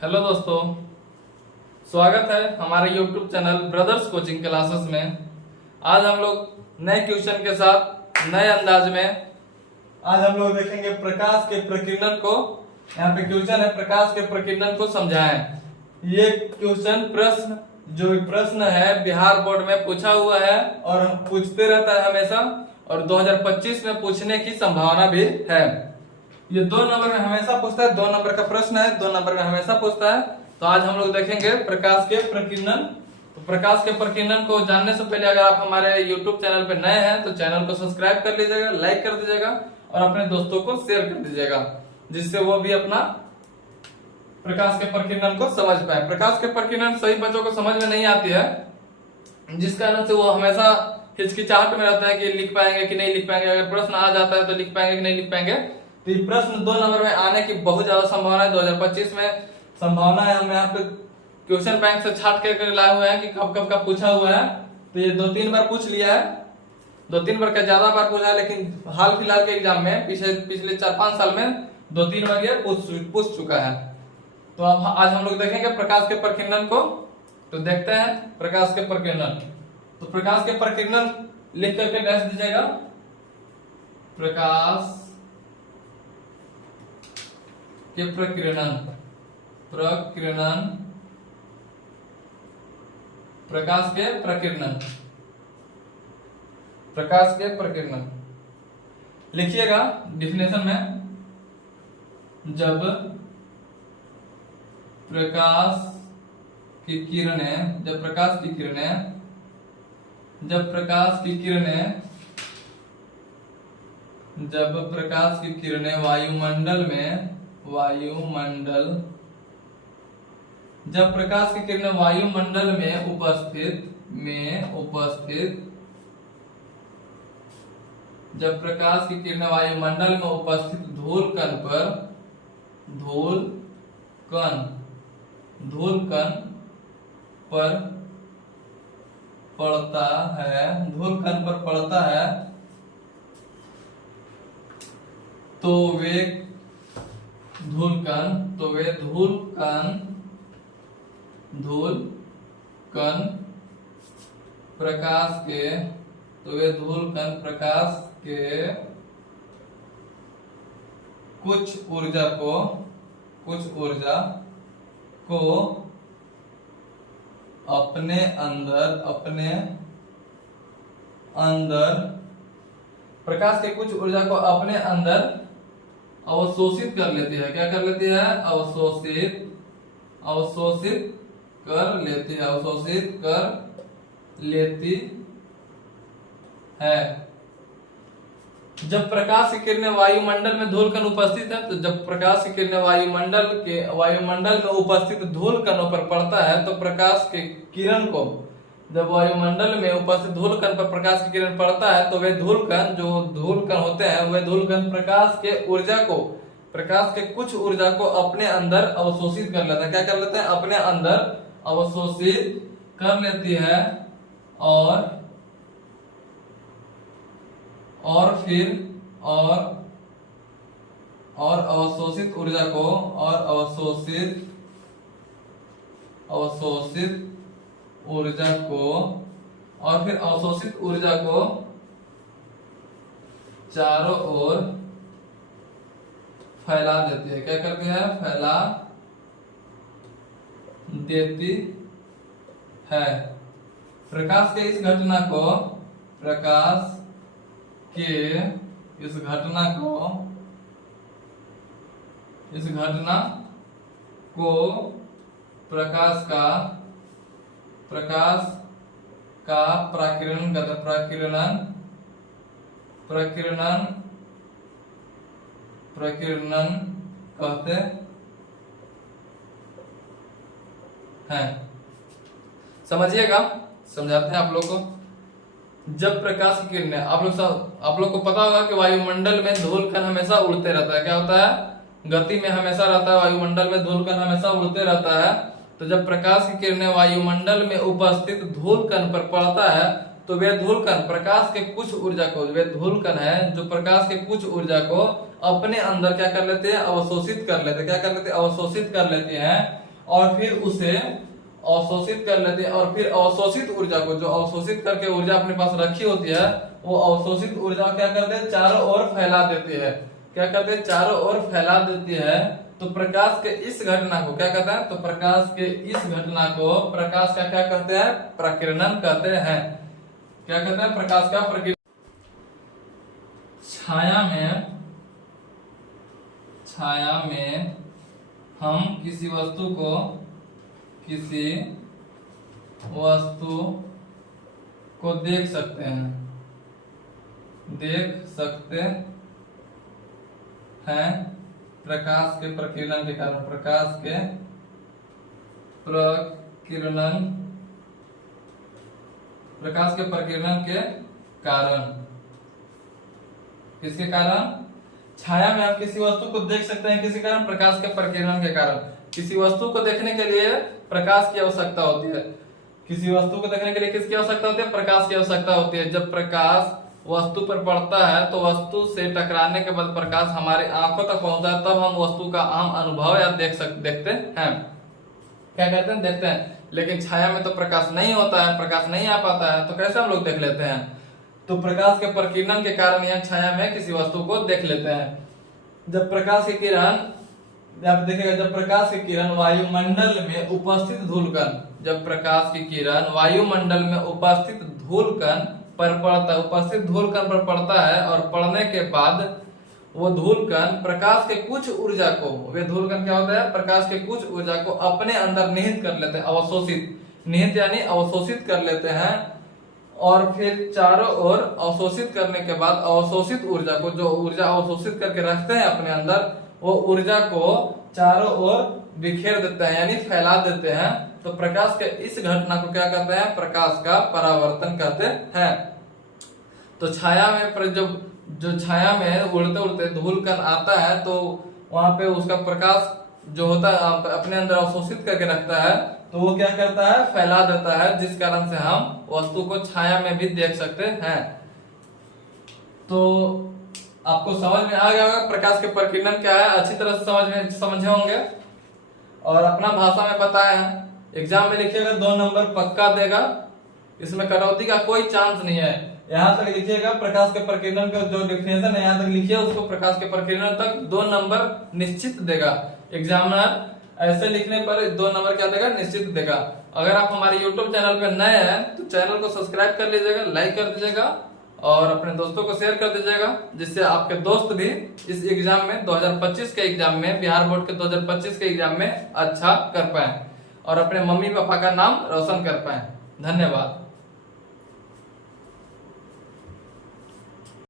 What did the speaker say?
Hello दोस्तों, स्वागत है हमारे YouTube channel brothers coaching classes में। आज हम लोग नए क्वेश्चन के साथ नए अंदाज में आज हम लोग देखेंगे प्रकाश के प्रकीर्णन को। यहाँ पे क्वेश्चन है प्रकाश के प्रकीर्णन को समझाएं। ये क्वेश्चन प्रश्न है बिहार बोर्ड में पूछा हुआ है और पूछते रहता है हमेशा, और 2025 में पूछने की संभावना भी है। ये 2 नंबर में हमेशा पूछता है, 2 नंबर का प्रश्न है, 2 नंबर में हमेशा पूछता है। तो आज हम लोग देखेंगे प्रकाश के प्रकीर्णन। तो प्रकाश के प्रकीर्णन को जानने से पहले अगर आप हमारे YouTube चैनल पे नए हैं तो चैनल को सब्सक्राइब कर लीजिएगा, लाइक कर दीजिएगा और अपने दोस्तों को शेयर कर दीजिएगा, जिससे वो भी अपना प्रकाश के प्रकीर्णन को समझ पाए। प्रकाश के प्रकीर्णन सही बच्चों को समझ में नहीं आती है, जिस कारण से वो हमेशा हिचकिचाहट में रहता है कि लिख पाएंगे कि नहीं लिख पाएंगे, अगर प्रश्न आ जाता है तो लिख पाएंगे कि नहीं लिख पाएंगे। तो ये प्रश्न 2 नंबर में आने की बहुत ज्यादा संभावना है। 2025 में संभावना है। हम यहाँ पे क्वेश्चन बैंक से छाट कर लाए हुए हैं कि कब कब का पूछा हुआ है। तो ये 2-3 बार पूछ लिया है, 2-3 बार का ज्यादा बार पूछा है, लेकिन हाल फिलहाल के एग्जाम में पिछले 4-5 साल में 2-3 बार ये पूछ चुका है। तो अब आज हम लोग देखेंगे प्रकाश के प्रकीर्णन को। तो देखते हैं प्रकाश के प्रकीर्णन। तो प्रकाश के प्रकीर्णन लिख करके डैश दीजिएगा। प्रकाश के प्रकीर्णन, प्रकाश के प्रकीर्णन, प्रकाश के प्रकीर्णन लिखिएगा डिफिनेशन में। जब प्रकाश की किरणें वायुमंडल में उपस्थित धूल कण पर पड़ता है तो वे धूल कण प्रकाश के कुछ ऊर्जा को अपने अंदर अवशोषित कर लेती है। क्या कर लेती है? अवशोषित कर लेती है। जब प्रकाश की किरणें वायुमंडल में धूल कण उपस्थित है, तो जब प्रकाश की किरणें वायुमंडल में उपस्थित धूल कणों पर पड़ता है तो प्रकाश के किरण को, जब वायुमंडल में उपस्थित धूल कण पर प्रकाश की किरण पड़ता है तो वे धूल कण होते हैं, वे धूल कण प्रकाश के कुछ ऊर्जा को अपने अंदर अवशोषित कर लेते हैं। क्या कर लेते हैं? अपने अंदर अवशोषित कर लेती है और अवशोषित ऊर्जा को चारों ओर फैला देती है। क्या करती है? फैला देती है। प्रकाश के इस घटना को प्रकाश का प्रकीर्णन कहते हैं। समझिएगा, समझाते हैं आप लोग को। जब प्रकाश की किरणें, आप लोग को पता होगा कि वायुमंडल में धूल कण हमेशा उड़ते रहता है। क्या होता है? गति में हमेशा रहता है, वायुमंडल में धूल कण हमेशा उड़ते रहता है। तो जब प्रकाश की किरणें वायुमंडल में उपस्थित धूल कण पर पड़ता है तो वे धूल कण प्रकाश के कुछ ऊर्जा को, वे धूल कण है जो प्रकाश के कुछ ऊर्जा को अपने अंदर क्या कर लेते हैं? अवशोषित कर लेते हैं। क्या कर लेते हैं? अवशोषित कर लेते हैं। और फिर उसे अवशोषित कर लेते हैं, और फिर अवशोषित ऊर्जा को, जो अवशोषित करके ऊर्जा अपने पास रखी होती है, वो अवशोषित ऊर्जा क्या करते हैं, चारों ओर फैला देती है। क्या करते हैं, चारों ओर फैला देती है। तो प्रकाश के इस घटना को क्या कहते हैं, तो प्रकाश के इस घटना को प्रकाश का क्या कहते हैं, प्रकीर्णन कहते हैं। क्या कहते हैं, प्रकाश का प्रकीर्णन। छाया में हम किसी वस्तु को देख सकते हैं, प्रकाश के प्रकीर्णन के कारण। प्रकाश के प्रकीर्णन के कारण। किसके कारण, छाया में आप किसी वस्तु को देख सकते हैं किसी कारण, प्रकाश के प्रकीर्णन के कारण। किसी वस्तु को देखने के लिए प्रकाश की आवश्यकता होती है। किसी वस्तु को देखने के लिए किसकी आवश्यकता होती है, प्रकाश की आवश्यकता होती है। जब प्रकाश वस्तु पर पड़ता है तो वस्तु से टकराने के बाद प्रकाश हमारी आंखों तक पहुंचता है, तब हम वस्तु का हम अनुभव या देखते हैं। क्या कहते हैं, देखते हैं। लेकिन छाया में तो प्रकाश नहीं होता है, प्रकाश नहीं आ पाता है, तो कैसे हम लोग देख लेते हैं, तो प्रकाश के प्रकीर्णन के कारण यह छाया में किसी वस्तु को देख लेते हैं। जब प्रकाश की किरण, आप देखिएगा, जब प्रकाश की किरण वायुमंडल में उपस्थित धूलकण, जब प्रकाश की किरण वायुमंडल में उपस्थित धूलकण पर पड़ता है, उपस्थित धूलकण पर पड़ता है, और पड़ने के बाद वो धूलकण प्रकाश के कुछ ऊर्जा को, वे धूलकण क्या होता है, प्रकाश के कुछ ऊर्जा को अपने अंदर निहित कर लेते हैं, अवशोषित, निहित यानी अवशोषित कर लेते हैं। और फिर चारों ओर अवशोषित करने के बाद अवशोषित ऊर्जा को, जो ऊर्जा अवशोषित करके रखते हैं अपने अंदर, वो ऊर्जा को चारों ओर बिखेर देते हैं, यानी फैला देते हैं। तो प्रकाश के इस घटना को क्या कहते हैं, प्रकाश का परावर्तन कहते हैं। तो छाया में जो छाया में उड़ते उड़ते धूलकण आता है, तो वहां पे उसका प्रकाश जो होता है अपने अंदर अवशोषित करके रखता है, तो वो क्या करता है, फैला देता है, जिस कारण से हम वस्तु को छाया में भी देख सकते हैं। तो आपको समझ में आ गया होगा प्रकाश के प्रकीर्णन क्या है, अच्छी तरह से समझे होंगे, और अपना भाषा में बताए हैं। एग्जाम में लिखिएगा 2 नंबर पक्का देगा, इसमें कटौती का कोई चांस नहीं है। यहाँ तक लिखिएगा प्रकाश के प्रकीर्णन का जो डिफिनेशन है, यहाँ तक लिखिए उसको, प्रकाश के प्रकीर्णन तक 2 नंबर निश्चित देगा एग्जामिनर। ऐसे लिखने पर 2 नंबर क्या देगा, निश्चित देगा। अगर आप हमारे YouTube चैनल पे नए हैं तो चैनल को सब्सक्राइब कर लीजिएगा, लाइक कर दीजिएगा, और अपने दोस्तों को शेयर कर दीजिएगा, जिससे आपके दोस्त भी इस एग्जाम में 2025 के एग्जाम में, बिहार बोर्ड के 2025 के एग्जाम में अच्छा कर पाए, और अपने मम्मी पापा का नाम रोशन कर पाए। धन्यवाद।